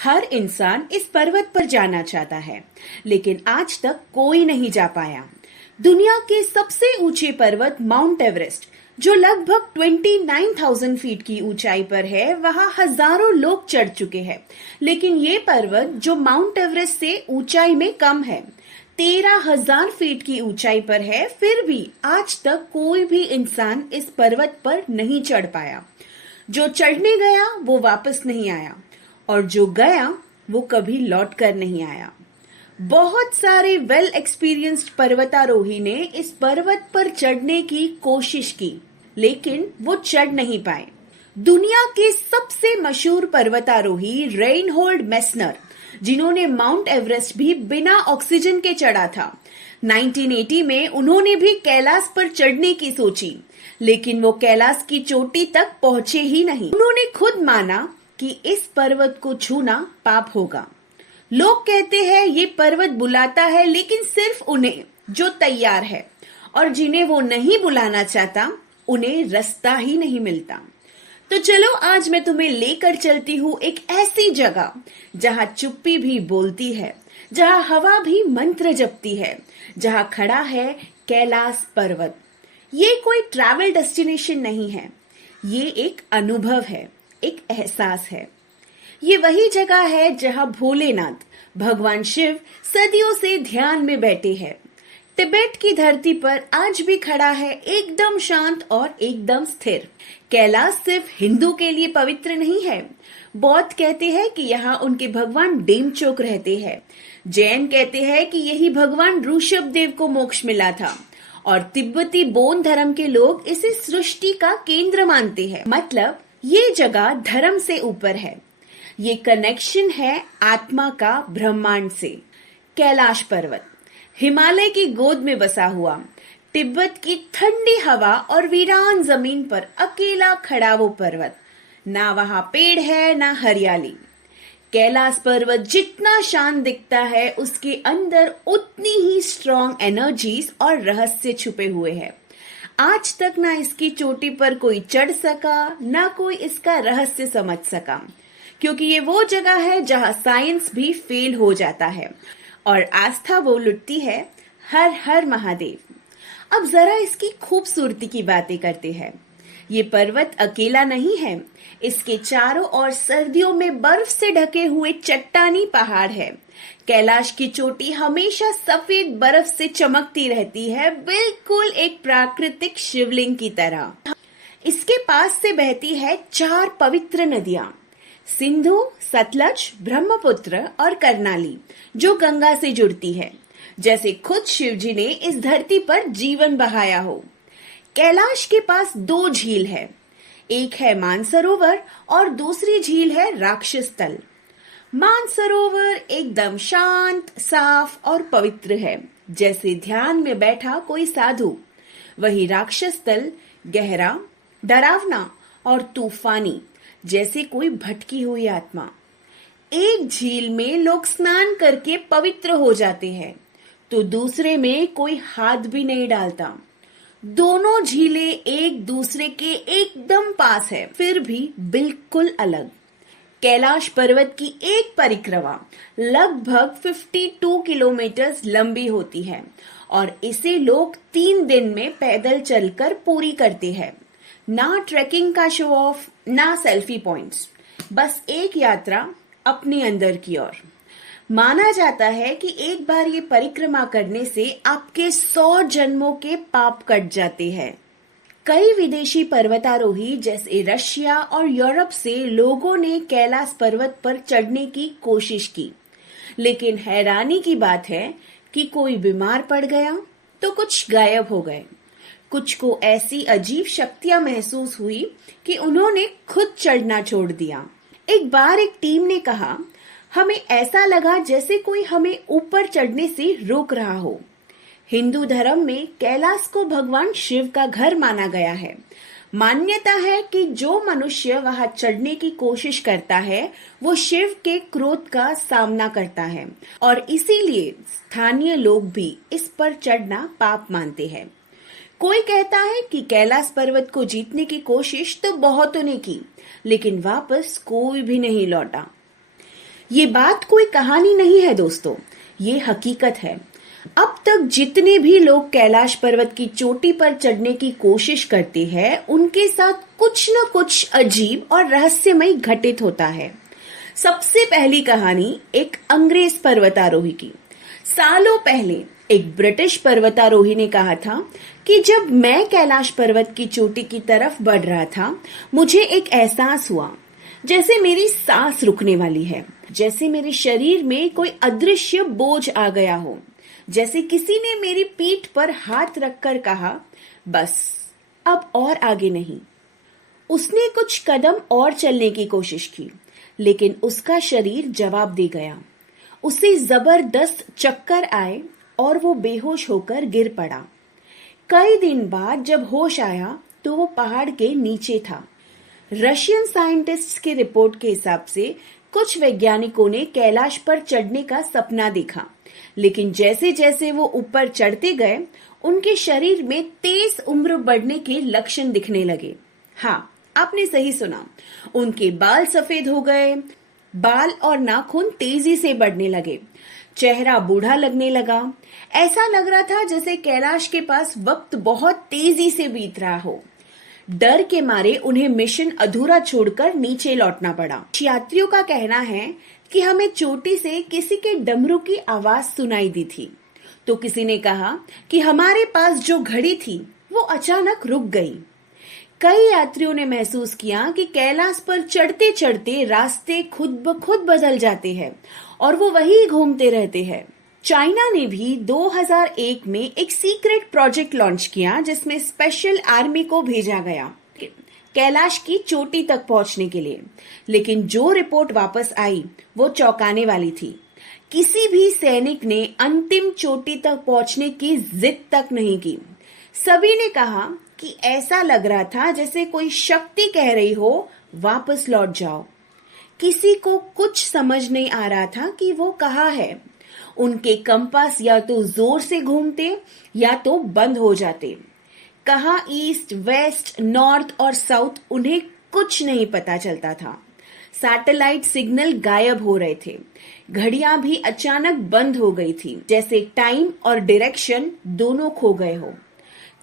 हर इंसान इस पर्वत पर जाना चाहता है, लेकिन आज तक कोई नहीं जा पाया। दुनिया के सबसे ऊंचे पर्वत माउंट एवरेस्ट, जो लगभग 29,000 फीट की ऊंचाई पर है, वहां हजारों लोग चढ़ चुके हैं। लेकिन ये पर्वत, जो माउंट एवरेस्ट से ऊंचाई में कम है, 13,000 फीट की ऊंचाई पर है, फिर भी आज तक कोई भी इंसान इस पर्वत पर नहीं चढ़ पाया। जो चढ़ने गया वो वापस नहीं आया, और जो गया वो कभी लौट कर नहीं आया। बहुत सारे वेल एक्सपीरियंस्ड पर्वतारोही ने इस पर्वत पर चढ़ने की कोशिश की, लेकिन वो चढ़ नहीं पाए। दुनिया के सबसे मशहूर पर्वतारोही रेनहोल्ड मेस्नर, जिन्होंने माउंट एवरेस्ट भी बिना ऑक्सीजन के चढ़ा था, 1980 में उन्होंने भी कैलाश पर चढ़ने की सोची, लेकिन वो कैलाश की चोटी तक पहुंचे ही नहीं। उन्होंने खुद माना कि इस पर्वत को छूना पाप होगा। लोग कहते हैं ये पर्वत बुलाता है, लेकिन सिर्फ उन्हें जो तैयार है, और जिन्हें वो नहीं बुलाना चाहता उन्हें रास्ता ही नहीं मिलता। तो चलो आज मैं तुम्हें लेकर चलती हूँ एक ऐसी जगह जहाँ चुप्पी भी बोलती है, जहाँ हवा भी मंत्र जपती है, जहाँ खड़ा है कैलाश पर्वत। ये कोई ट्रैवल डेस्टिनेशन नहीं है, ये एक अनुभव है, एक एहसास है। ये वही जगह है जहाँ भोलेनाथ भगवान शिव सदियों से ध्यान में बैठे हैं। तिब्बत की धरती पर आज भी खड़ा है, एकदम शांत और एकदम स्थिर। कैलाश सिर्फ हिंदू के लिए पवित्र नहीं है। बौद्ध कहते हैं कि यहाँ उनके भगवान डेमचोक रहते हैं। जैन कहते हैं कि यही भगवान ऋषभ देव को मोक्ष मिला था, और तिब्बती बौद्ध धर्म के लोग इसे सृष्टि का केंद्र मानते हैं। मतलब ये जगह धर्म से ऊपर है। ये कनेक्शन है आत्मा का ब्रह्मांड से। कैलाश पर्वत हिमालय की गोद में बसा हुआ, तिब्बत की ठंडी हवा और वीरान जमीन पर अकेला खड़ा वो पर्वत। ना वहां पेड़ है ना हरियाली। कैलाश पर्वत जितना शांत दिखता है, उसके अंदर उतनी ही स्ट्रॉन्ग एनर्जीज और रहस्य छुपे हुए हैं। आज तक ना इसकी चोटी पर कोई चढ़ सका, ना कोई इसका रहस्य समझ सका, क्योंकि ये वो जगह है जहां साइंस भी फेल हो जाता है और आस्था वो लुटती है हर हर महादेव। अब जरा इसकी खूबसूरती की बातें करते हैं। ये पर्वत अकेला नहीं है, इसके चारों ओर सर्दियों में बर्फ से ढके हुए चट्टानी पहाड़ है। कैलाश की चोटी हमेशा सफेद बर्फ से चमकती रहती है, बिल्कुल एक प्राकृतिक शिवलिंग की तरह। इसके पास से बहती है 4 पवित्र नदियां, सिंधु, सतलज, ब्रह्मपुत्र और करनाली, जो गंगा से जुड़ती है, जैसे खुद शिवजी ने इस धरती पर जीवन बहाया हो। कैलाश के पास 2 झील है, एक है मानसरोवर और दूसरी झील है राक्षस तल। मानसरोवर एकदम शांत, साफ और पवित्र है, जैसे ध्यान में बैठा कोई साधु। वही राक्षस तल गहरा, डरावना और तूफानी, जैसे कोई भटकी हुई आत्मा। एक झील में लोग स्नान करके पवित्र हो जाते हैं, तो दूसरे में कोई हाथ भी नहीं डालता। दोनों झीलें एक दूसरे के एकदम पास है, फिर भी बिल्कुल अलग। कैलाश पर्वत की एक परिक्रमा लगभग 52 किलोमीटर लंबी होती है, और इसे लोग 3 दिन में पैदल चलकर पूरी करते हैं। ना ट्रैकिंग का शो ऑफ, ना सेल्फी पॉइंट्स, बस एक यात्रा अपने अंदर की ओर। माना जाता है कि एक बार ये परिक्रमा करने से आपके 100 जन्मों के पाप कट जाते हैं। कई विदेशी पर्वतारोही जैसे रशिया और यूरोप से लोगों ने कैलाश पर्वत पर चढ़ने की कोशिश की, लेकिन हैरानी की बात है कि कोई बीमार पड़ गया तो कुछ गायब हो गए। कुछ को ऐसी अजीब शक्तियां महसूस हुई कि उन्होंने खुद चढ़ना छोड़ दिया। एक बार एक टीम ने कहा, हमें ऐसा लगा जैसे कोई हमें ऊपर चढ़ने से रोक रहा हो। हिंदू धर्म में कैलाश को भगवान शिव का घर माना गया है। मान्यता है कि जो मनुष्य वहां चढ़ने की कोशिश करता है, वो शिव के क्रोध का सामना करता है, और इसीलिए स्थानीय लोग भी इस पर चढ़ना पाप मानते हैं। कोई कहता है कि कैलाश पर्वत को जीतने की कोशिश तो बहुतों ने की, लेकिन वापस कोई भी नहीं लौटा। ये बात कोई कहानी नहीं है दोस्तों, ये हकीकत है। अब तक जितने भी लोग कैलाश पर्वत की चोटी पर चढ़ने की कोशिश करते हैं, उनके साथ कुछ न कुछ अजीब और रहस्यमय घटित होता है। सबसे पहली कहानी एक अंग्रेज पर्वतारोही की। सालों पहले एक ब्रिटिश पर्वतारोही ने कहा था कि जब मैं कैलाश पर्वत की चोटी की तरफ बढ़ रहा था, मुझे एक एहसास हुआ जैसे मेरी सांस रुकने वाली है, जैसे मेरे शरीर में कोई अदृश्य बोझ आ गया हो, जैसे किसी ने मेरी पीठ पर हाथ रखकर कहा, बस अब और आगे नहीं। उसने कुछ कदम और चलने की कोशिश की, लेकिन उसका शरीर जवाब दे गया। उसे जबरदस्त चक्कर आए और वो बेहोश होकर गिर पड़ा। कई दिन बाद जब होश आया तो वो पहाड़ के नीचे था। रशियन साइंटिस्ट्स की रिपोर्ट के हिसाब से कुछ वैज्ञानिकों ने कैलाश पर चढ़ने का सपना देखा, लेकिन जैसे जैसे वो ऊपर चढ़ते गए, उनके शरीर में तेज उम्र बढ़ने के लक्षण दिखने लगे। हाँ, आपने सही सुना, उनके बाल सफेद हो गए, बाल और नाखून तेजी से बढ़ने लगे, चेहरा बूढ़ा लगने लगा। ऐसा लग रहा था जैसे कैलाश के पास वक्त बहुत तेजी से बीत रहा हो। डर के मारे उन्हें मिशन अधूरा छोड़कर नीचे लौटना पड़ा। यात्रियों का कहना है कि हमें चोटी से किसी के डमरू की आवाज सुनाई दी थी, तो किसी ने कहा कि हमारे पास जो घड़ी थी वो अचानक रुक गई। कई यात्रियों ने महसूस किया कि कैलाश पर चढ़ते चढ़ते रास्ते खुद ब खुद बदल जाते हैं और वो वही घूमते रहते हैं। चाइना ने भी 2001 में एक सीक्रेट प्रोजेक्ट लॉन्च किया, जिसमें स्पेशल आर्मी को भेजा गया कैलाश की चोटी तक पहुंचने के लिए, लेकिन जो रिपोर्ट वापस आई वो चौंकाने वाली थी। किसी भी सैनिक ने अंतिम चोटी तक पहुंचने की जिद तक नहीं की। सभी ने कहा कि ऐसा लग रहा था जैसे कोई शक्ति कह रही हो, वापस लौट जाओ। किसी को कुछ समझ नहीं आ रहा था कि वो कहाँ है। उनके कंपास या तो जोर से घूमते या तो बंद हो जाते। कहाँ ईस्ट, वेस्ट, नॉर्थ और साउथ उन्हें कुछ नहीं पता चलता था। सैटेलाइट सिग्नल गायब हो रहे थे। घड़ियां भी अचानक बंद हो गई थी, जैसे टाइम और डायरेक्शन दोनों खो गए हो।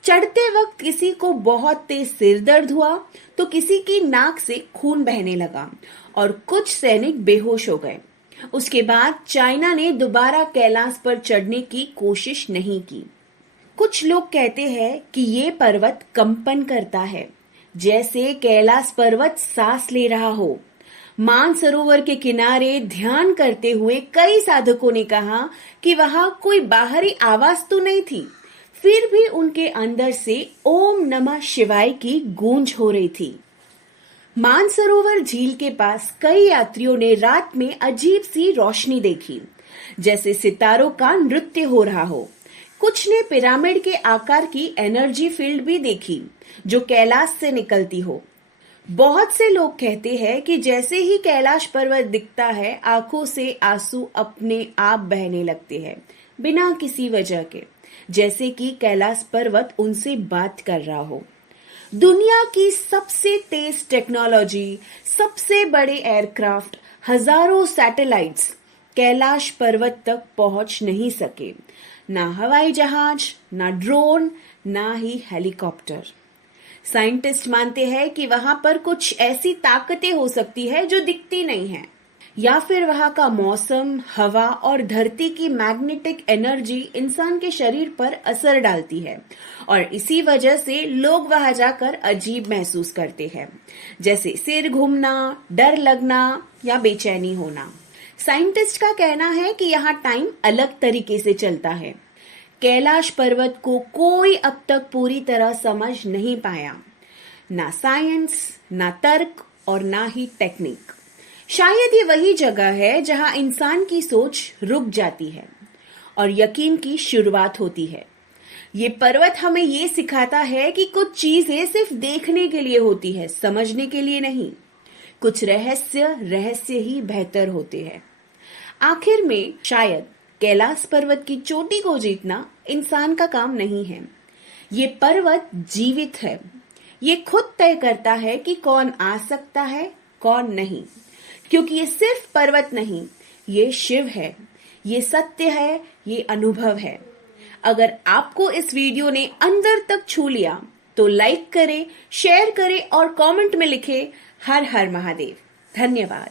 चढ़ते वक्त किसी को बहुत तेज सिर दर्द हुआ तो किसी की नाक से खून बहने लगा और कुछ सैनिक बेहोश हो गए। उसके बाद चाइना ने दोबारा कैलाश पर चढ़ने की कोशिश नहीं की। कुछ लोग कहते हैं कि ये पर्वत कंपन करता है, जैसे कैलाश पर्वत सांस ले रहा हो। मानसरोवर के किनारे ध्यान करते हुए कई साधकों ने कहा कि वहां कोई बाहरी आवाज तो नहीं थी, फिर भी उनके अंदर से ओम नमः शिवाय की गूंज हो रही थी। मानसरोवर झील के पास कई यात्रियों ने रात में अजीब सी रोशनी देखी, जैसे सितारों का नृत्य हो रहा हो। कुछ ने पिरामिड के आकार की एनर्जी फील्ड भी देखी, जो कैलाश से निकलती हो। बहुत से लोग कहते हैं कि जैसे ही कैलाश पर्वत दिखता है, आंखों से आंसू अपने आप बहने लगते हैं, बिना किसी वजह के, जैसे कि कैलाश पर्वत उनसे बात कर रहा हो। दुनिया की सबसे तेज टेक्नोलॉजी, सबसे बड़े एयरक्राफ्ट, हजारों सैटेलाइट्स कैलाश पर्वत तक पहुंच नहीं सके। ना हवाई जहाज, ना ड्रोन, ना ही हेलीकॉप्टर। साइंटिस्ट मानते हैं कि वहां पर कुछ ऐसी ताकतें हो सकती है जो दिखती नहीं है, या फिर वहां का मौसम, हवा और धरती की मैग्नेटिक एनर्जी इंसान के शरीर पर असर डालती है और इसी वजह से लोग वहां जाकर अजीब महसूस करते हैं, जैसे सिर घूमना, डर लगना या बेचैनी होना। साइंटिस्ट का कहना है कि यहाँ टाइम अलग तरीके से चलता है। कैलाश पर्वत को कोई अब तक पूरी तरह समझ नहीं पाया, ना साइंस, ना तर्क और ना ही टेक्निक। शायद ये वही जगह है जहां इंसान की सोच रुक जाती है और यकीन की शुरुआत होती है। ये पर्वत हमें ये सिखाता है कि कुछ चीजें सिर्फ देखने के लिए होती है, समझने के लिए नहीं। कुछ रहस्य ही बेहतर होते हैं। आखिर में शायद कैलाश पर्वत की चोटी को जीतना इंसान का काम नहीं है। ये पर्वत जीवित है। ये खुद तय करता है कि कौन आ सकता है, कौन नहीं। क्योंकि ये सिर्फ पर्वत नहीं, ये शिव है, ये सत्य है, ये अनुभव है। अगर आपको इस वीडियो ने अंदर तक छू लिया तो लाइक करें, शेयर करें और कमेंट में लिखें हर हर महादेव। धन्यवाद।